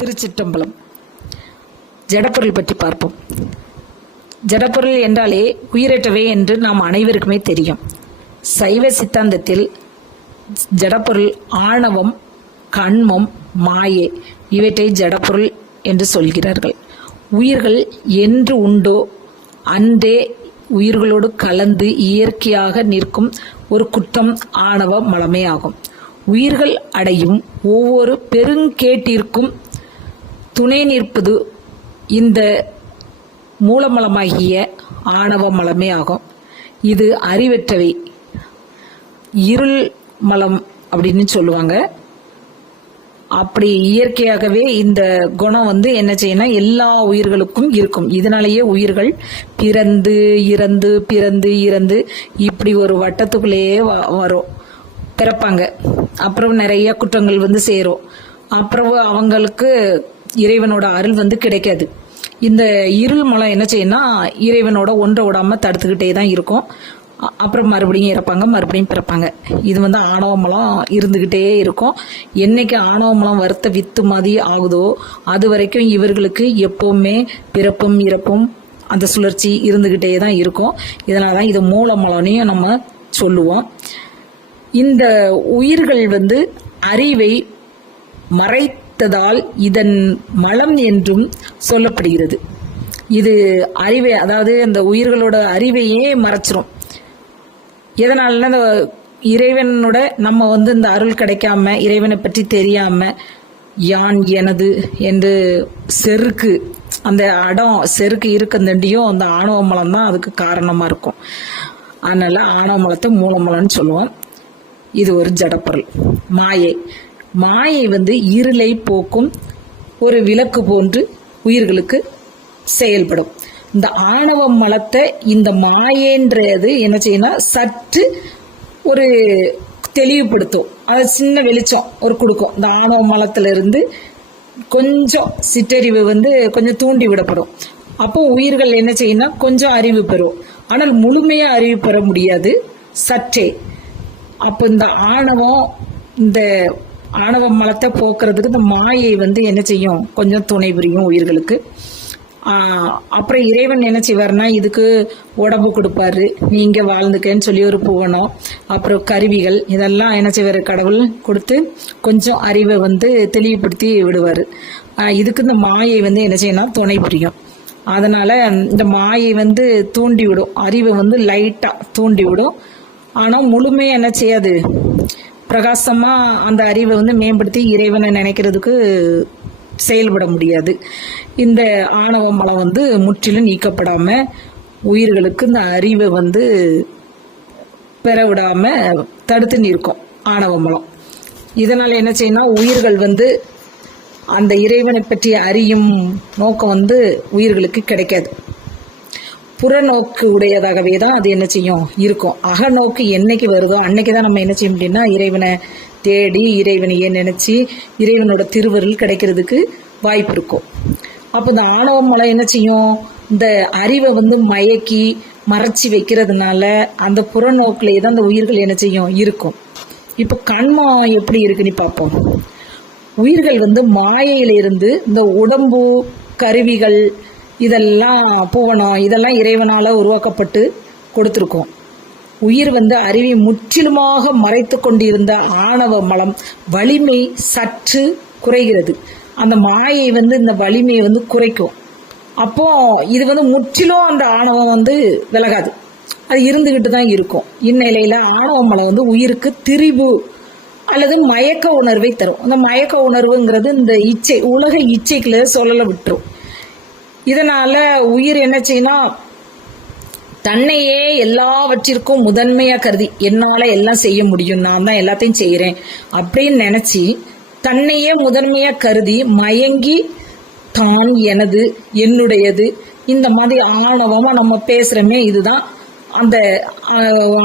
திருச்சிற்றம்பலம். ஜடப்பொருள் பற்றி பார்ப்போம். ஜடப்பொருள் என்றாலே உயிரற்றவை என்று நாம் அனைவருக்குமே தெரியும். சைவ சித்தாந்தத்தில் ஜடப்பொருள் ஆணவம், கண்மம், மாயை இவற்றை ஜடப்பொருள் என்று சொல்கிறார்கள். உயிர்கள் என்று உண்டோ அன்றே உயிர்களோடு கலந்து இயற்கையாக நிற்கும் ஒரு குற்றம் ஆணவ மலமே ஆகும். உயிர்கள் அடையும் ஒவ்வொரு பெருங்கேட்டிற்கும் துணை நிற்பது இந்த மூலமலமாகிய ஆணவ மலமே ஆகும். இது அறிவற்றவை, இருள் மலம் அப்படின்னு சொல்லுவாங்க. அப்படி இயற்கையாகவே இந்த குணம் என்ன செய்யணும், எல்லா உயிர்களுக்கும் இருக்கும். இதனாலேயே உயிர்கள் பிறந்து இறந்து பிறந்து இறந்து இப்படி ஒரு வட்டத்துக்குள்ளேயே வரும், பிறப்பாங்க. அப்புறம் நிறைய குற்றங்கள் சேரும். அப்புறம் அவங்களுக்கு இறைவனோட அருள் கிடைக்காது. இந்த இருள் மலம் என்ன செய்யணும்னா இறைவனோட ஒன்றை விடாம தடுத்துக்கிட்டே தான் இருக்கும். அப்புறம் மறுபடியும் இறப்பாங்க, மறுபடியும் பிறப்பாங்க. இது ஆணவ மலம் இருந்துகிட்டே இருக்கும். என்னைக்கு ஆணவ மலம் வருத்த வித்து மாதிரி ஆகுதோ அது வரைக்கும் இவர்களுக்கு எப்பவுமே பிறப்பும் இறப்பும் அந்த சுழற்சி இருந்துகிட்டே தான் இருக்கும். இதனாலதான் இது மூல மலம்னையும் நம்ம சொல்லுவோம். இந்த உயிர்கள் அறிவை மறைத்ததால் இதன் மலம் என்றும் சொல்லப்படுகிறது. இது அறிவை, அதாவது அந்த உயிர்களோட அறிவையே மறைச்சிரும். எதனால இந்த இறைவனோட நம்ம இந்த அருள் கிடைக்காம, இறைவனை பற்றி தெரியாம யான் எனது என்று செருக்கு, அந்த இடம் செருக்கு இருக்கந்தண்டியும் அந்த ஆணவ மலம் தான் அதுக்கு காரணமா இருக்கும். அதனால ஆணவ மலத்தை மூலமலம்னு சொல்லுவோம். இது ஒரு ஜடப்பொருள். மாயை மாயை இருளை போக்கும் ஒரு விளக்கு போன்று உயிர்களுக்கு செயல்படும். இந்த ஆணவ மலத்தை இந்த மாயன்றது என்ன செய்யணும், சற்று ஒரு தெளிவுபடுத்தும். அது சின்ன வெளிச்சம் ஒரு கொடுக்கும். இந்த ஆணவ மலத்திலிருந்து கொஞ்சம் சிற்றறிவு கொஞ்சம் தூண்டி விடப்படும். அப்போ உயிர்கள் என்ன செய்யணும், கொஞ்சம் அறிவு பெறும். ஆனால் முழுமையா அறிவு பெற முடியாது, சற்றே. அப்போ இந்த ஆணவ மலத்தை போக்குறதுக்கு இந்த மாயை என்ன செய்யும், கொஞ்சம் துணை புரியும் உயிர்களுக்கு. அப்புறம் இறைவன் என்ன செய்வார்னா இதுக்கு உடம்பு கொடுப்பாரு, நீங்க வாழ்ந்துக்கன்னு சொல்லி ஒரு புவனம், அப்புறம் கருவிகள், இதெல்லாம் என்ன செய்வாரு கடவுள் கொடுத்து கொஞ்சம் அறிவை தெளிவுபடுத்தி விடுவாரு. இதுக்கு இந்த மாயை என்ன செய்யணும், துணை புரியும். அதனால இந்த மாயை தூண்டி விடும், அறிவை லைட்டா தூண்டி விடும். ஆனா முழுமையா என்ன செய்யாது, பிரகாசமா அந்த அறிவை மேம்படுத்தி இறைவனை நினைக்கிறதுக்கு செயல்பட முடியாது. இந்த ஆணவ மலம் முற்றிலும் நீக்கப்படாம உயிர்களுக்கு இந்த அறிவை பெற விடாம தடுத்து நிற்கும் ஆணவ மலம். இதனால என்ன செய்யணும், உயிர்கள் அந்த இறைவனை பற்றி அறியும் நோக்கம் உயிர்களுக்கு கிடைக்காது. புறநோக்கு உடையதாகவே தான் அது என்ன செய்யும் இருக்கும். அகநோக்கு என்னைக்கு வருதோ அன்னைக்குதான் நம்ம என்ன செய்ய முடியும்னா இறைவனை தேடி இறைவனையே நினைச்சு இறைவனோட திருவருள் கிடைக்கிறதுக்கு வாய்ப்பு இருக்கும். அப்போ இந்த ஆணவ மலம் என்ன செய்யும், இந்த அறிவை மயக்கி மறைச்சி வைக்கிறதுனால அந்த புறநோக்கிலே தான் அந்த உயிர்கள் என்ன செய்யும் இருக்கும். இப்போ கண்மம் எப்படி இருக்குன்னு பார்ப்போம். உயிர்கள் மாயையிலிருந்து இந்த உடம்பு கருவிகள் இதெல்லாம் பூவனம் இதெல்லாம் இறைவனால உருவாக்கப்பட்டு கொடுத்துருக்கோம். உயிர் அறிவை முற்றிலுமாக மறைத்து கொண்டிருந்த ஆணவ மலம் வலிமை சற்று குறைகிறது. அந்த மாயை இந்த வலிமையை குறைக்கும். அப்போ இது முற்றிலும் அந்த ஆணவம் விலகாது, அது இருந்துகிட்டு தான் இருக்கும். இந்நிலையில ஆணவ மலம் உயிருக்கு திரிபு அல்லது மயக்க உணர்வை தரும். அந்த மயக்க உணர்வுங்கிறது இந்த இச்சை, உலக இச்சைக்குள்ள சொல்லல விட்டுரும். இதனால உயிர் என்ன செய்யணும், தன்னையே எல்லாவற்றிற்கும் முதன்மையா கருதி என்னால எல்லாம் செய்ய முடியும், நான் தான் எல்லாத்தையும் செய்யறேன் அப்படின்னு நினைச்சு தன்னையே முதன்மையா கருதி மயங்கி தான் எனது என்னுடையது இந்த மாதிரி ஆணவமா நம்ம பேசுறோமே, இதுதான் அந்த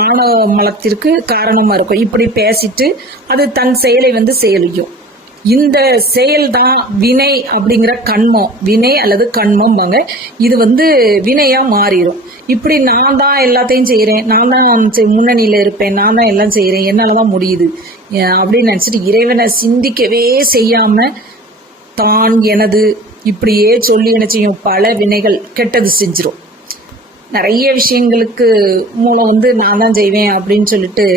ஆணவ மலத்திற்கு காரணமா இருக்கும். இப்படி பேசிட்டு அது தன் செயலை செயலியும். இந்த செயல் தான் வினை அப்படிங்கிற கண்மம். வினை அல்லது கண்மம் வாங்க, இது வினையா மாறிடும். இப்படி நான் தான் எல்லாத்தையும் செய்யறேன், நான் தான் முன்னணியில இருப்பேன், நான் தான் எல்லாம் செய்யறேன், என்னாலதான் முடியுது அப்படின்னு நினைச்சிட்டு இறைவனை சிந்திக்கவே செய்யாம தான் எனது இப்படியே சொல்லி என்ன செய்யும், பல வினைகள் கெட்டது செஞ்சிரும். நிறைய விஷயங்களுக்கு மூலம் வந்து நான் தான் செய்வேன் அப்படின்னு சொல்லிட்டு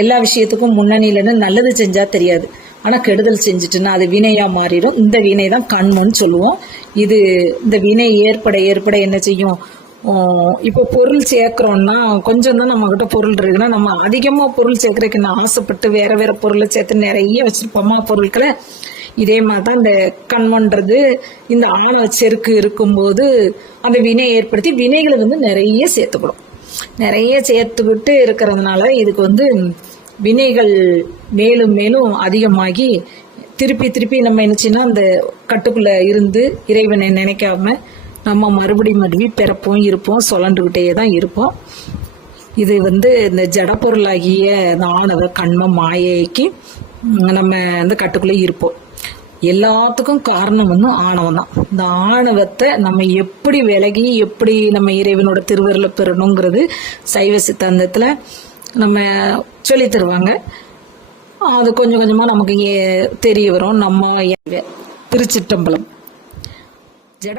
எல்லா விஷயத்துக்கும் முன்னணியிலன்னு நல்லது செஞ்சா தெரியாது, ஆனா கெடுதல் செஞ்சுட்டுன்னா அது வினையா மாறிடும். இந்த வினை தான் கண்மன்னு சொல்லுவோம். இது இந்த வினை ஏற்பட ஏற்பட என்ன செய்யும், இப்போ பொருள் சேர்க்கிறோம்னா கொஞ்சம் தான் நம்ம கிட்ட பொருள் இருக்குன்னா நம்ம அதிகமா பொருள் சேர்க்கறதுக்கு நான் ஆசைப்பட்டு வேற வேற பொருளை சேர்த்து நிறைய வச்சிருப்போமா பொருட்களை. இதே மாதிரிதான் இந்த கண்மன்றது இந்த ஆணவ செருக்கு இருக்கும்போது அந்த வினை ஏற்படுத்தி வினைகளை வந்து நிறைய சேர்த்துக்கணும். நிறைய சேர்த்துக்கிட்டு இருக்கிறதுனால இதுக்கு வந்து வினைகள் மேலும் மேலும் அதிகமாகி திருப்பி திருப்பி நம்ம என்னச்சுன்னா அந்த கட்டுக்குள்ள இருந்து இறைவனை நினைக்காம நம்ம மறுபடியும் பிறப்போம் இருப்போம், சொல்லண்டுகிட்டே தான் இருப்போம். இது வந்து இந்த ஜடப்பொருளாகிய இந்த ஆணவ கண்ம மாயைக்கு நம்ம இந்த கட்டுக்குள்ளே இருப்போம். எல்லாத்துக்கும் காரணம் வந்து ஆணவம் தான். இந்த ஆணவத்தை நம்ம எப்படி விலகி எப்படி நம்ம இறைவனோட திருவருளை பெறணுங்கிறது சைவ சித்தாந்தத்தில் நம்ம சொல்லி தருவாங்க. அது கொஞ்சம் கொஞ்சமாக நமக்கு தெரிய வரும். நம்ம திருச்சிற்றம்பலம் ஜட